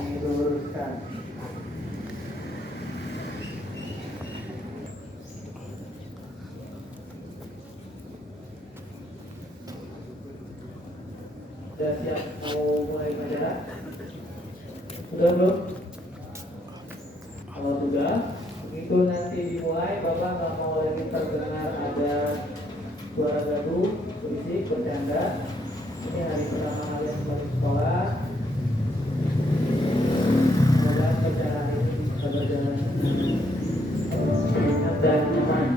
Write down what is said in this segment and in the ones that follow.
diluruskan. Sudah siap mau mulai upacara? Sudah belum? Kalau sudah, begitu nanti dimulai, Bapak nggak mau lagi terdengar ada suara gaduh, berisik, bercanda. Ini hari pertama kalian kembali sekolah. Semoga acara ini bisa berjalan dengan dan nyaman.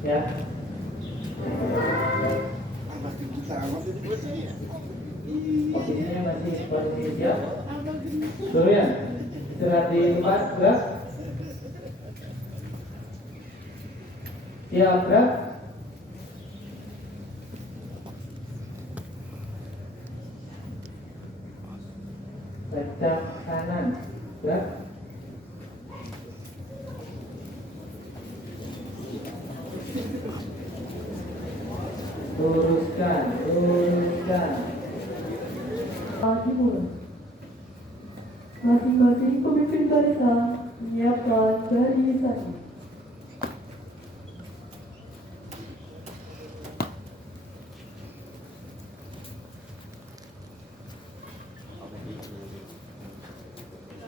Ya. Posisinya masih posisi siap. Dulu ya. Istirahat di tempat, gerak. Siap, gerak. Bacak kanan, gerak. Luruskan, luruskan. Dimulai. Masing-masing pemimpin barisan menyiapkan barisannya.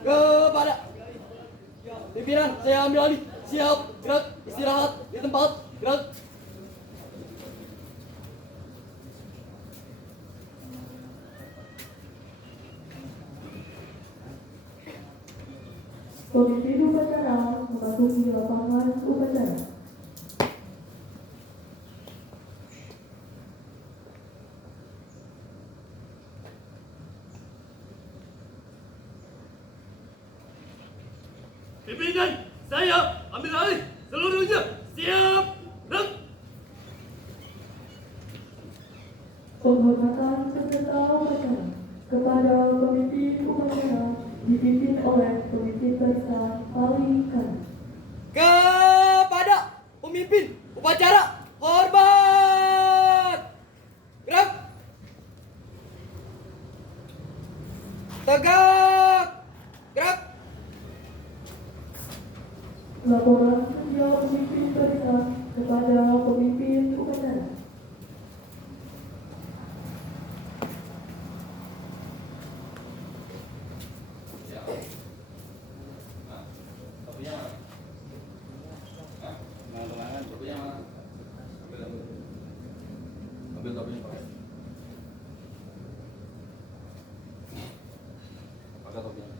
Kepada pimpinan, saya ambil alih. Siap, gerak, istirahat di tempat, gerak. Pemimpin upacara memasuki lapangan upacara. Pimpinan, saya ambil alih seluruhnya. Siap, gerak. Penghormatan peserta upacara kepada pemimpin upacara dipimpin oleh pemimpin barisan paling kanan. Kepada pemimpin upacara, hormat. Gerak. Tegak. Gerak. Laporan kerja pemimpin barisan kepada pemimpin upacara. Ambil topinya, Pak. Pakai topinya.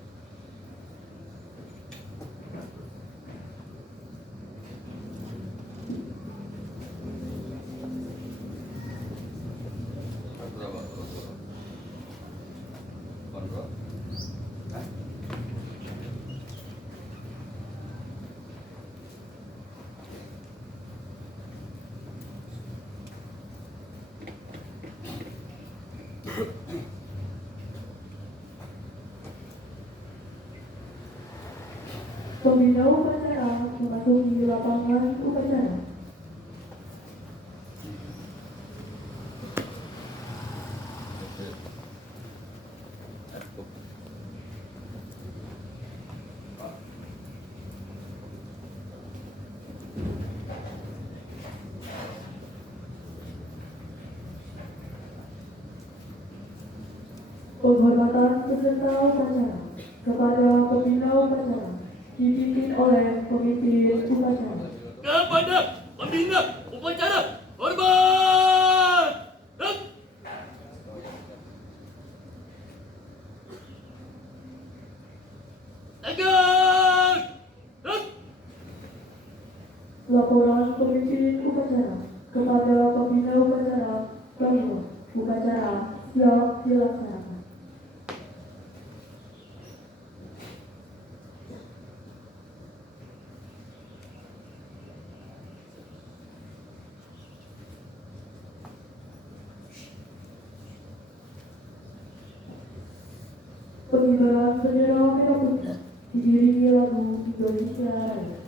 Berapa? Berapa? Hah? Pembina upacara memasuki lapangan upacara. Penghormatan peserta upacara kepada pembina upacara dipimpin oleh pemimpin upacara. Kepada pembina upacara, hormat. Gerak. Tegak. Gerak. Laporan pemimpin upacara kepada pembina upacara bahwa upacara siap dilaksanakan. Pengibaran bendera merah putih diiringi lagu Indonesia Raya.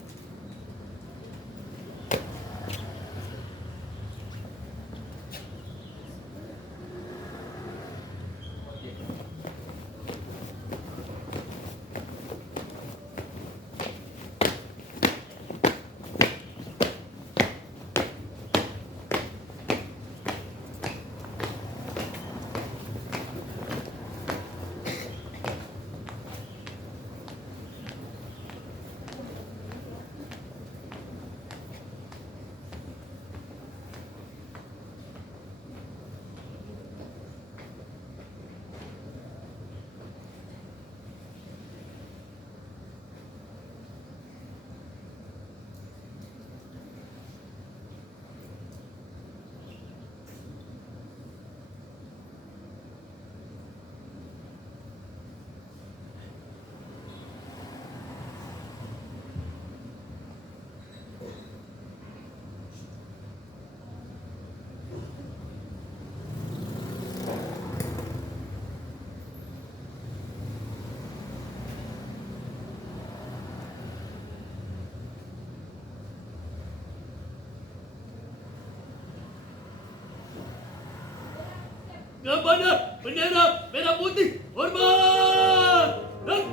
kepada bendera merah putih. Hormat. Dan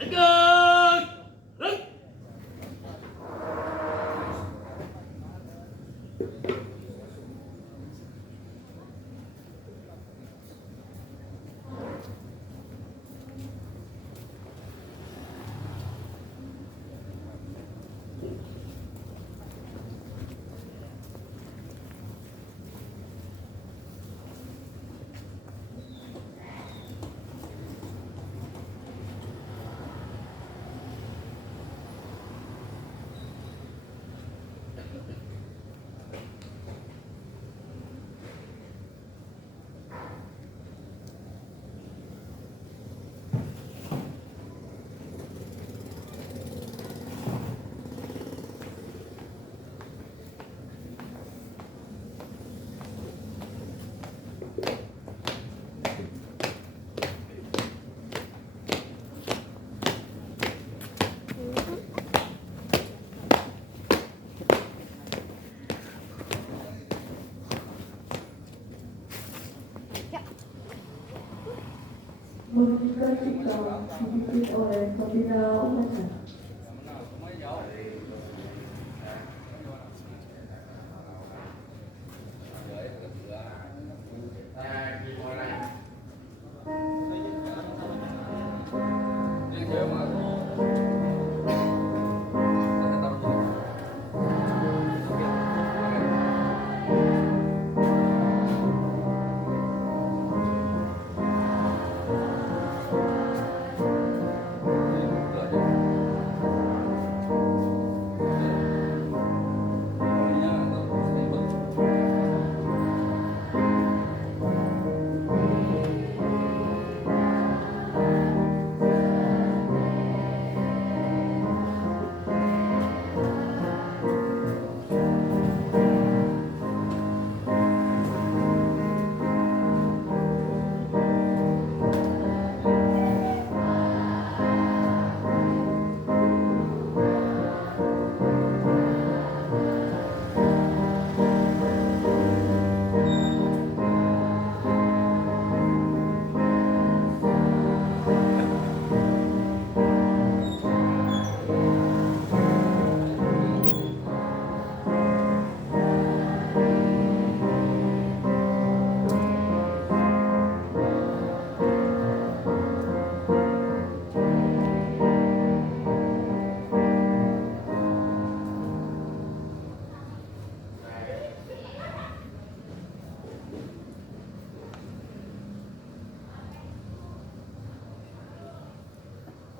tegak. Dan Menunjukkan sikap dipimpin oleh pembina upacara.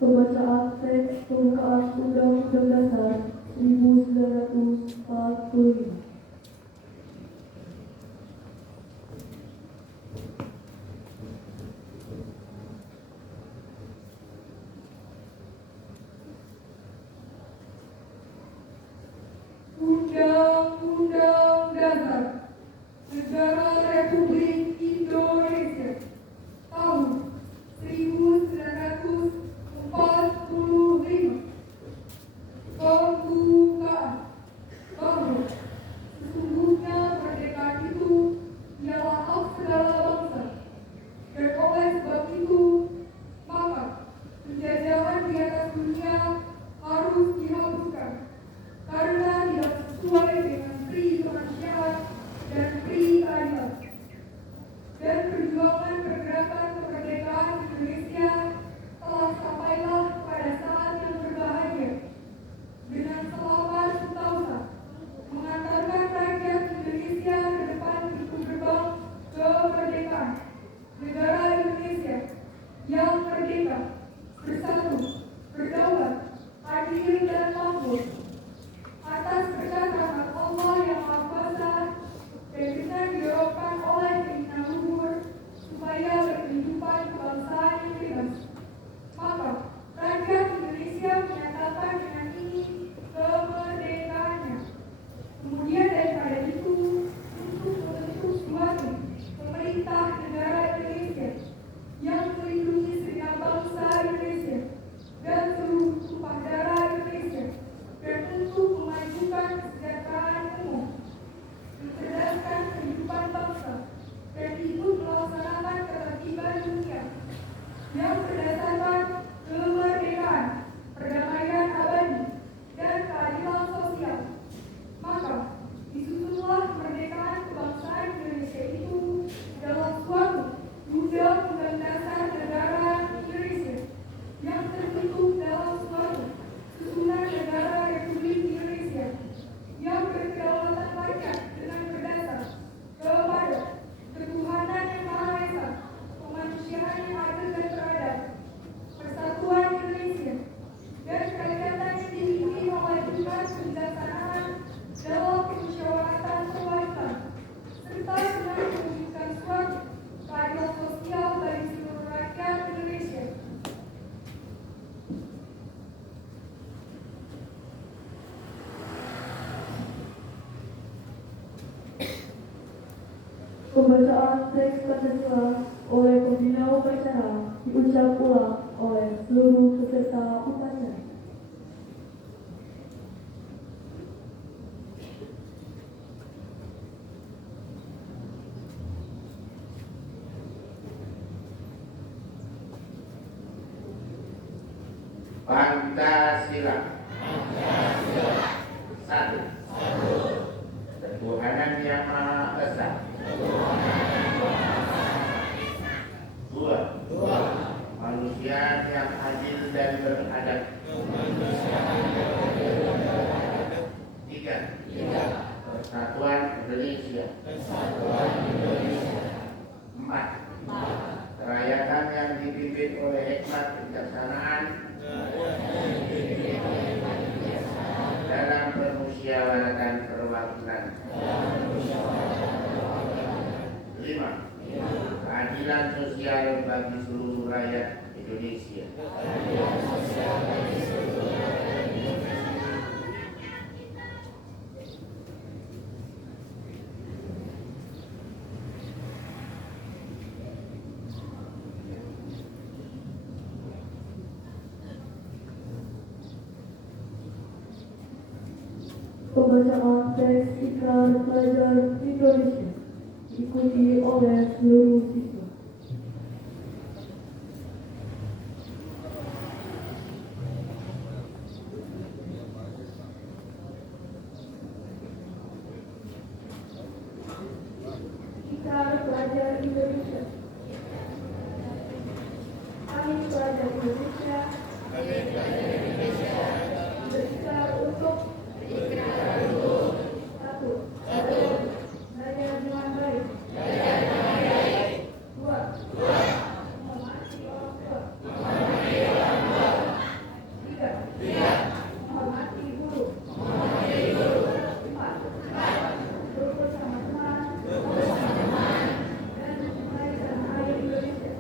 Pembacaan teks pembukaan Undang-Undang Dasar 1945. Pembacaan teks Pancasila oleh pembina upacara diucap ulang oleh seluruh peserta upacara. Pancasila. Satu. Ketuhanan yang Maha Esa. Dua. Manusia yang adil dan beradab. Tiga. Persatuan Indonesia. Empat. Kerakyatan yang dipimpin oleh hikmat kebijaksanaan dalam permusyawaratan perwakilan. 5. Keadilan sosial bagi seluruh rakyat Indonesia. Pembacaan teks Ikrar Pelajar Indonesia diikuti oleh seluruh siswa. Ikrar Pelajar Indonesia. Kami pelajar Indonesia berikrar untuk satu, belajar dengan baik. Dua, menghormati orang tua. Tiga, menghormati guru. Empat, bersama teman dan mencintai tanah air Indonesia.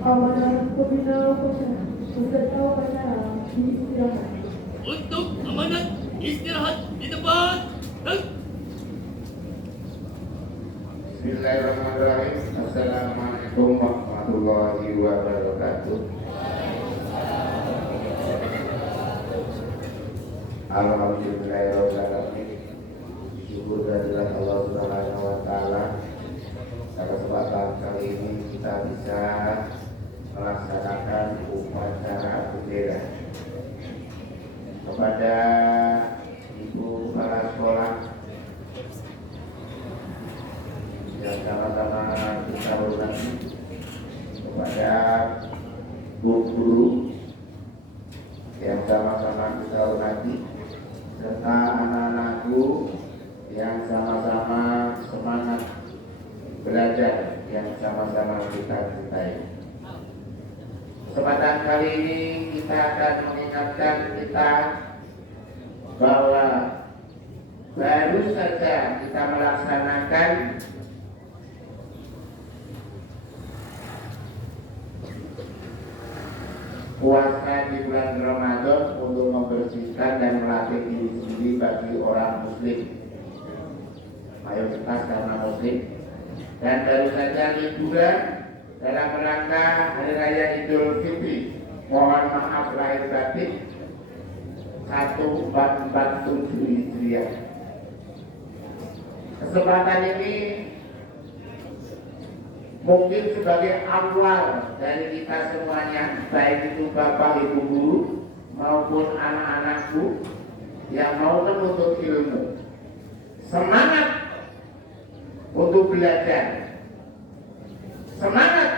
Amanat pembina upacara beserta upacara diistirahatkan. Untuk amanat istirahat di tempat. Bismillahirrahmanirrahim. Assalamualaikum warahmatullahi wabarakatuh. Alhamdulillahirrahmanirrahim. Syukur kehadirat Allah Subhanahu wa Ta'ala. Pada kesempatan kali ini kita bisa melaksanakan upacara bendera. Kepada ibu kepala sekolah yang sama-sama kita hormati, kepada bu guru yang sama-sama kita hormati, serta anak-anakku yang sama-sama semangat belajar yang sama-sama kita cintai. Kesempatan kali ini kita akan mengingatkan kita bahwa baru saja kita melaksanakan puasa di bulan Ramadan untuk membersihkan dan melatih diri sendiri bagi orang muslim, mayoritas karena muslim, dan baru saja liburan dalam rangka Hari Raya Idul Fitri. Mohon maaf lahir batin 1447 Hijriah. Kesempatan ini mungkin sebagai awal dari kita semuanya, baik itu Bapak Ibu guru maupun anak-anakku yang mau menuntut ilmu, semangat untuk belajar, semangat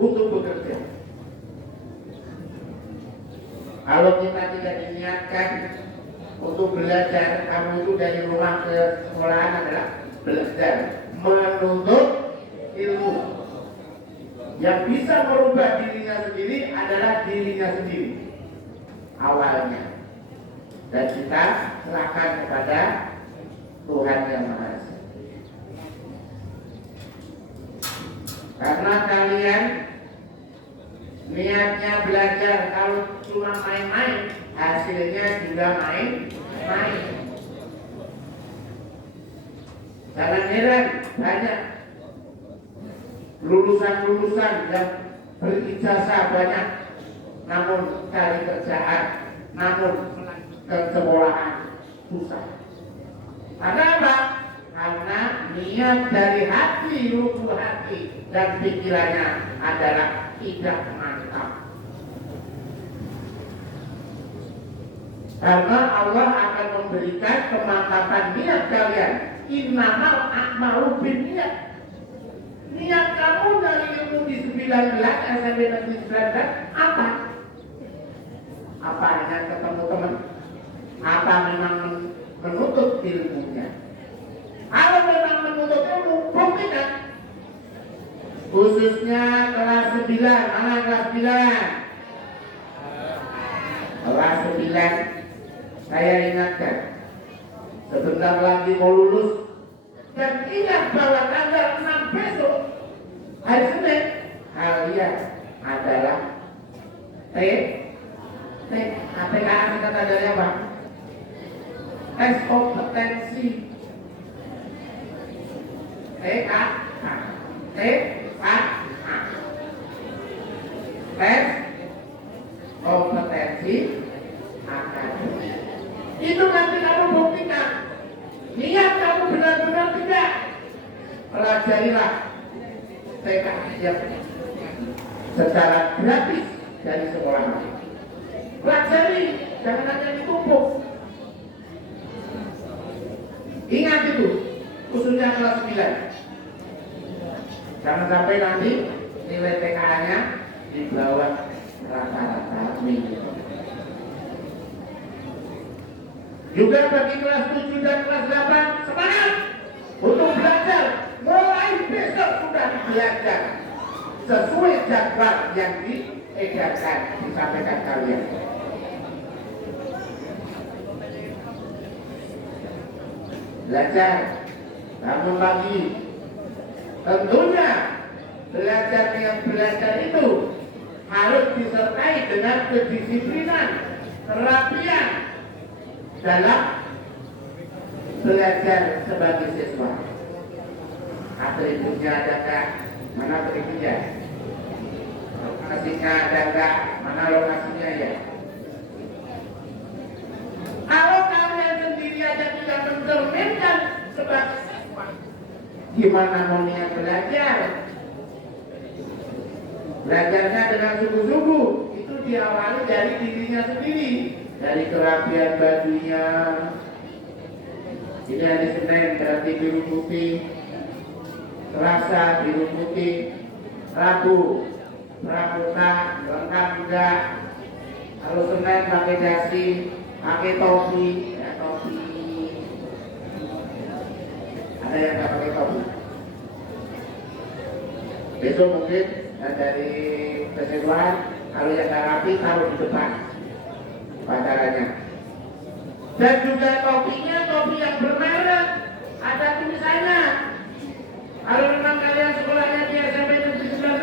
untuk bekerja. Kalau kita tidak diniatkan untuk belajar, kamu itu dari rumah ke sekolahan adalah belajar, menuntut ilmu. Yang bisa merubah dirinya sendiri adalah dirinya sendiri awalnya, dan kita serahkan kepada Tuhan Yang Maha Esa. belajar. Kalau cuma main-main, hasilnya juga main-main. Jangan heran banyak lulusan-lulusan yang berijazah banyak, namun cari kerjaan, namun ke sekolahan susah. Karena apa? Karena niat dari hati, lubuk hati dan pikirannya adalah tidak mantap. Karena Allah akan memberikan kemantapan niat kalian. Innamal a'malu binniyat. Niat kamu dari ilmu di 19 SMP negeri 19 apa? Apa hanya ketemu teman? Apa memang menuntut ilmunya? Kalau memang menuntut ilmu, buktikan. Khususnya kelas 9, mana kelas 9? Kelas 9, saya ingatkan, sebentar lagi mau lulus, dan ingat bahwa tanggal 6 besok, hari Senin, kalian adalah TKA kata dari apa? Tes kompetensi. TKA. Tes kompetensi akademik. Itu nanti kamu buktikan. Niat kamu benar-benar tidak. Pelajarilah TKA secara gratis dari sekolah. Pelajari, jangan hanya ditumpuk. Ingat itu, khususnya kelas 9. Jangan sampai nanti nilai TKA-nya di bawah rata-rata minimum. Juga bagi kelas 7 dan kelas 8, semangat untuk belajar. Mulai besok sudah belajar sesuai jadwal yang diedarkan, disampaikan kalian. Belajar, namun lagi tentunya belajar yang belajar itu harus disertai dengan kedisiplinan, kerapian dalam belajar sebagai siswa. Atributnya ada nggak? Mana atributnya? Lokasinya ada nggak? Mana lokasinya ya? Kalau kalian sendiri aja tidak mencerminkan sebagai siswa, gimana mau niat belajar? Belajarnya dengan sungguh-sungguh itu diawali dari dirinya sendiri, dari kerapian bajunya. Ini hari Senin berarti biru putih, Selasa biru putih, Rabu pramuka lengkap juga. Kalau Senin pakai dasi, pakai topi, ya topi. Ada yang nggak pakai topi? Besok mungkin dari keseluruhan, kalau yang nggak rapi taruh di depan pacarannya. Dan juga topinya topi yang bermerek, ada tulisannya. Kalau memang kalian sekolahnya di SMP Negeri 19,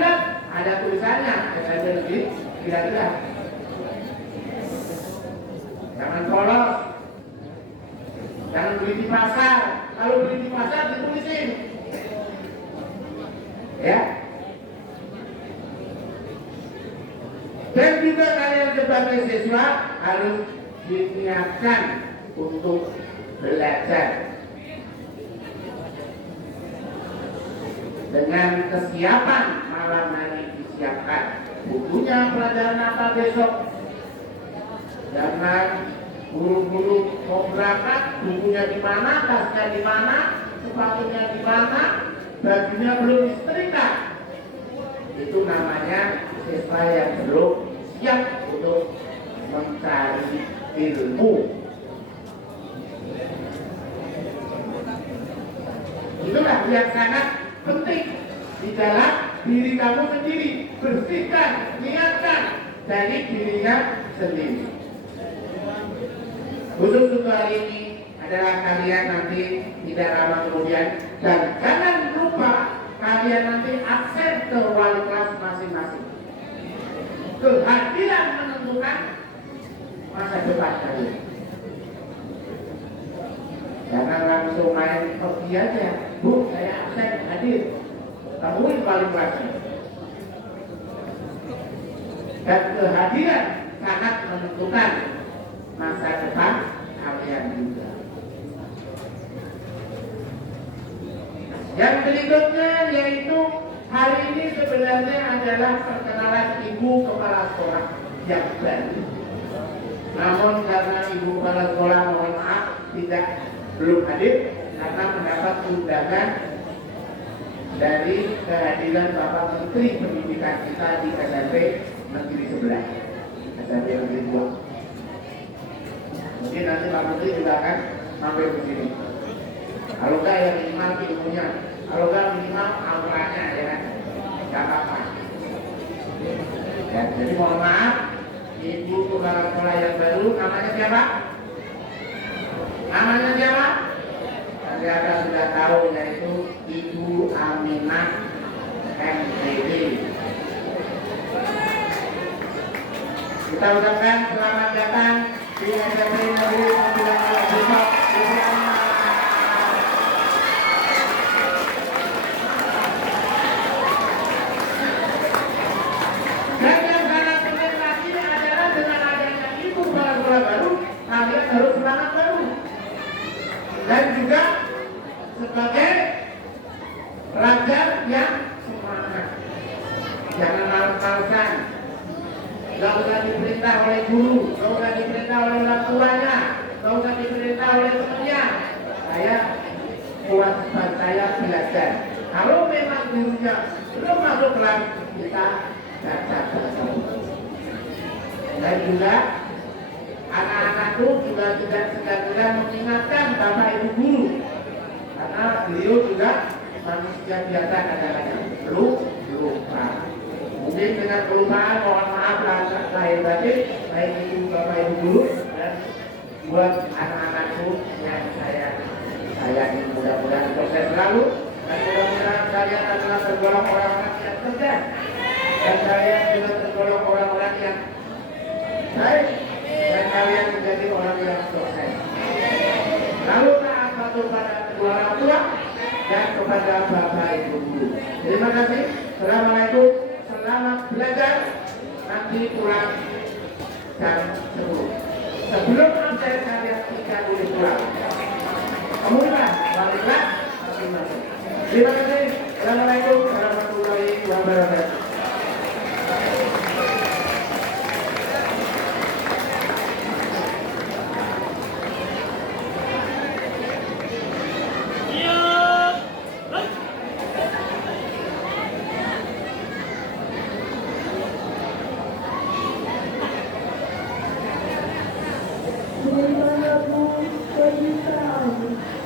ada tulisannya SMP Negeri 19. Jangan polos, jangan beli di pasar. Kalau beli di pasar ditulisin, ya. Dan juga kalian sebagai siswa harus diniatkan untuk belajar dengan kesiapan. Malam hari disiapkan bukunya, pelajaran apa besok. Jangan buru-buru mau berangkat, bukunya di mana, tasnya di mana, sepatunya di mana, bajunya belum disetrika. Itu namanya siswa yang belum siap untuk mencari ilmu. Itulah yang sangat penting di dalam diri kamu sendiri. Bersihkan, niatkan dari dirinya sendiri. Khusus untuk hari ini adalah kalian nanti tidak lama kemudian, dan jangan lupa kalian nanti absen ke wali kelas masing-masing. kehadiran menentukan masa depan kalian. Jangan langsung main pergi aja. Bu, saya absen hadir. Kamu yang paling wajib. Dan kehadiran sangat menentukan masa depan kalian juga. Yang berikutnya yaitu hari ini sebenarnya adalah perkenalan ibu kepala sekolah yang baru. Namun karena ibu kepala sekolah mohon maaf belum hadir karena mendapat undangan dari kehadiran Bapak Menteri Pendidikan kita di SMP Negeri sebelah, SMP Negeri 2. Mungkin nanti Pak Menteri juga akan mampir ke sini. Kalau enggak ya minimal ilmunya, kalau enggak minimal auranya ya kan, nggak apa-apa. Ya, jadi mohon maaf, ibu kepala sekolah yang baru namanya siapa? Namanya siapa? Ternyata sudah tahu, yaitu Ibu Aminah MTD. Kita ucapkan selamat datang di SMP Negeri 9 Depok. Dan yang sangat penting lagi adalah dengan adanya ibu kepala sekolah baru, kalian harus semangat baru. Dan juga sebagai pelajar yang semangat, jangan malas-malasan, nggak usah diperintah oleh guru, nggak usah diperintah oleh orang tuanya, nggak usah diperintah oleh temannya. Saya kewajiban saya belajar. Kalau memang gurunya belum masuk kelas, kita baca bersama. Dan juga anak-anakku juga tidak segan-segan mengingatkan Bapak Ibu guru, karena beliau juga manusia biasa kadang-kadang lupa. Mungkin dengan kelupaan mohon maaf lahir batin, baik itu Bapak Ibu guru dan buat anak-anakku yang saya sayangi. Mudah-mudahan sukses selalu dan mudah-mudahan kalian adalah tergolong orang-orang yang cerdas dan kalian juga tergolong orang-orang yang baik dan kalian menjadi orang yang sukses. Lalu taat patuh pada kedua orang tua dan kepada Bapak Ibu guru. Terima kasih. Assalamualaikum. Selamat belajar. Nanti pulang jam 10. Sebelum absen kalian tidak boleh pulang. Kemudian baliklah masing-masing. Terima kasih. Assalamualaikum warahmatullahi wabarakatuh.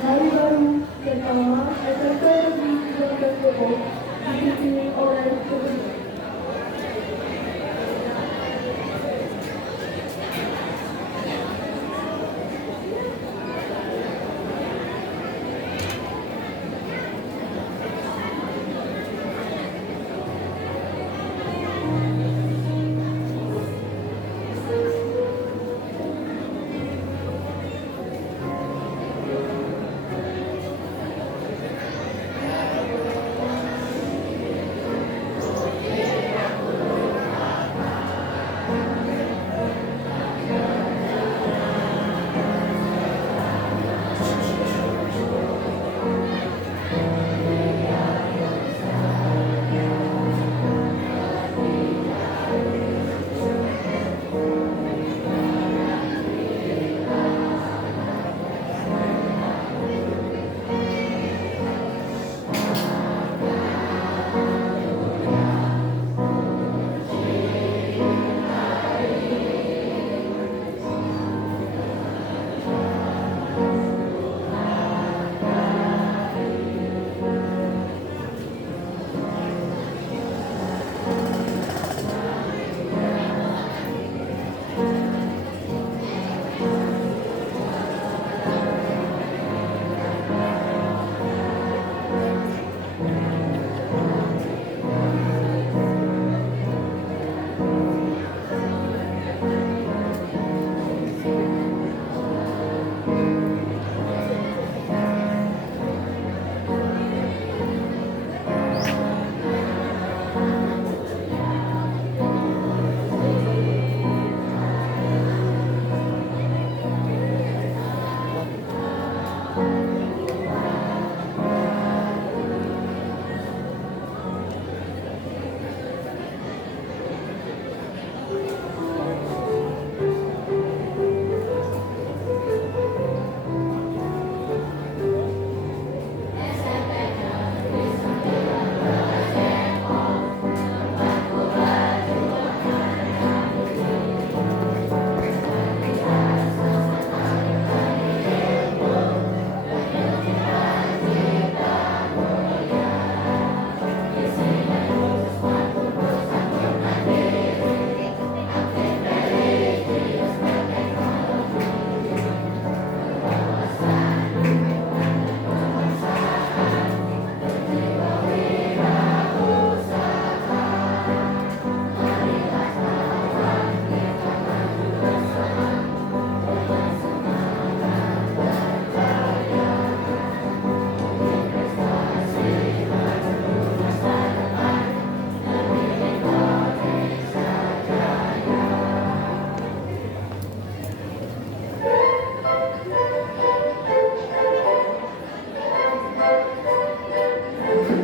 Hari baru pertama SMP Negeri 2 Thank you.